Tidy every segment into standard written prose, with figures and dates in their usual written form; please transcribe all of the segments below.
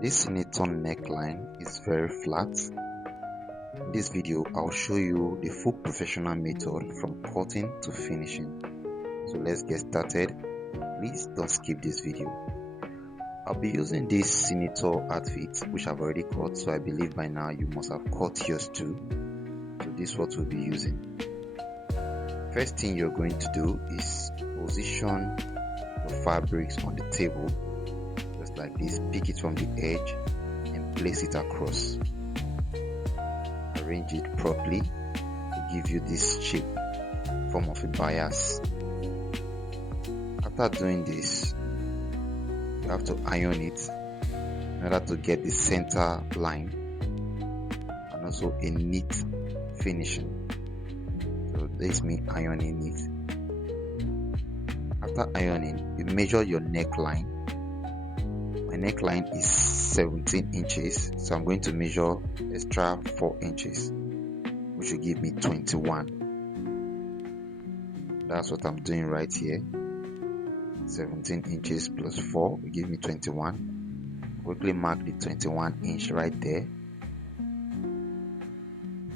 This senator neckline is very flat. In this video, I'll show you the full professional method from cutting to finishing. So let's get started. Please don't skip this video. I'll be using this senator outfit which I've already cut, so I believe by now you must have cut yours too. So this is what we'll be using. First thing you're going to do is position your fabrics on the table just like this. Pick it from the edge and place it across. Arrange it properly to give you this shape, form of a bias. After doing this, you have to iron it in order to get the center line and also a neat finishing. So this means ironing it. After ironing, you measure your neckline. My neckline is 17 inches, so I'm going to measure extra 4 inches, which will give me 21. That's what I'm doing right here. 17 inches plus 4 will give me 21. Quickly mark the 21 inch right there.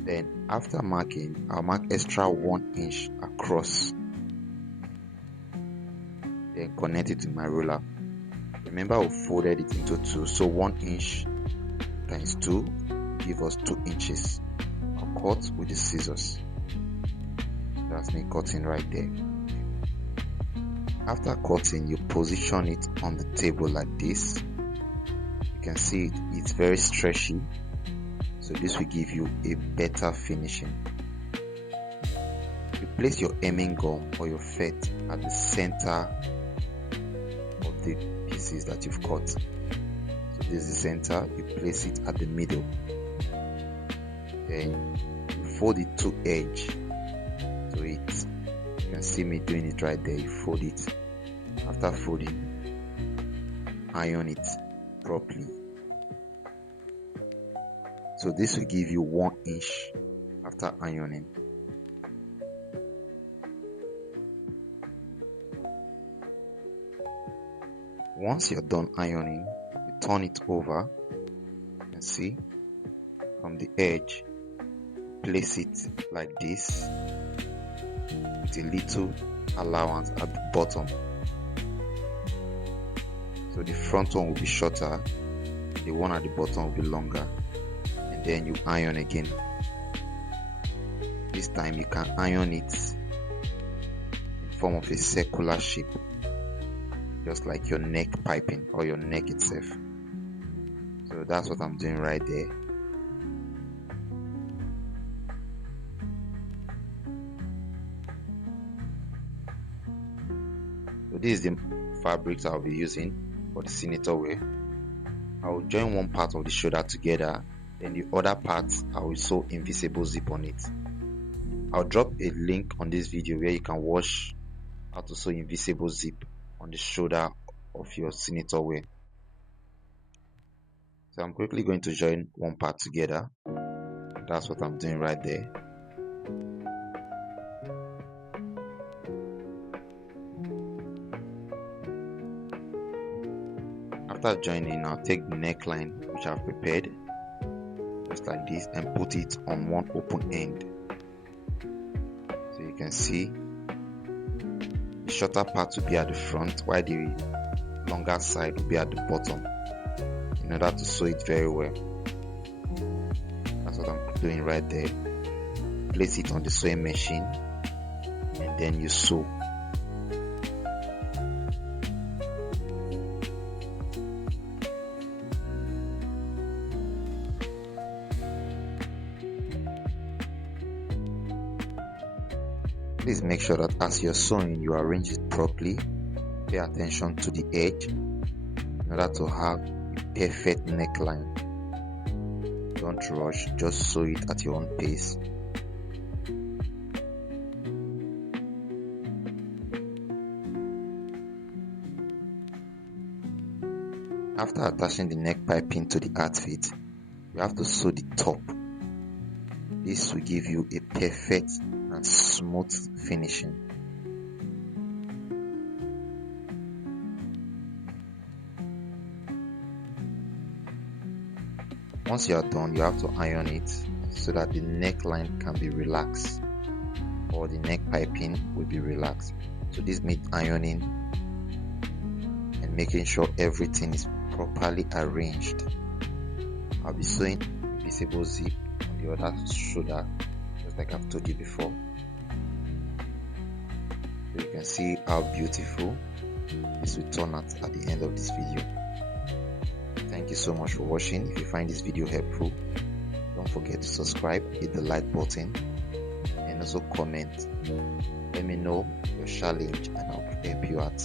Then after marking, I'll mark extra 1 inch across. Then connect it to my ruler. Remember, we folded it into 2, so 1 inch times 2 give us 2 inches. I'll cut with the scissors. That's me cutting right there. After cutting, you position it on the table like this. You can see it's very stretchy, so this will give you a better finishing. You place your hemming gum or your fet at the center of the pieces that you've cut. So this is the center. You place it at the middle. Then you fold it to edge to it. You can see me doing it right there. You fold it. After folding, iron it properly. So this will give you 1 inch after ironing. Once you're done ironing, you turn it over. You can see from the edge, place it like this with a little allowance at the bottom. So the front one will be shorter, the one at the bottom will be longer, and then you iron again. This time you can iron it in form of a circular shape, just like your neck piping or your neck itself. So that's what I'm doing right there. So this is the fabrics I'll be using for the senator wear. I will join one part of the shoulder together, then the other part I will sew invisible zip on it. I'll drop a link on this video where you can watch how to sew invisible zip on the shoulder of your senator wear. So I'm quickly going to join one part together. That's what I'm doing right there. After joining, I'll take the neckline which I've prepared, just like this, and put it on one open end. So you can see the shorter part will be at the front, while the longer side will be at the bottom, in order to sew it very well. That's what I'm doing right there. Place it on the sewing machine and then you sew. Please make sure that as you're sewing, you arrange it properly. Pay attention to the edge in order to have a perfect neckline. Don't rush, just sew it at your own pace. After attaching the neck piping to the outfit, you have to sew the top. This will give you a perfect and smooth finishing. Once you are done, you have to iron it so that the neckline can be relaxed, or the neck piping will be relaxed. So this means ironing and making sure everything is properly arranged. I'll be sewing invisible zip on the other shoulder, just like I've told you before. So you can see how beautiful this will turn out at the end of this video. Thank you so much for watching. If you find this video helpful, don't forget to subscribe, hit the like button, and also comment. Let me know your challenge and I'll help you out.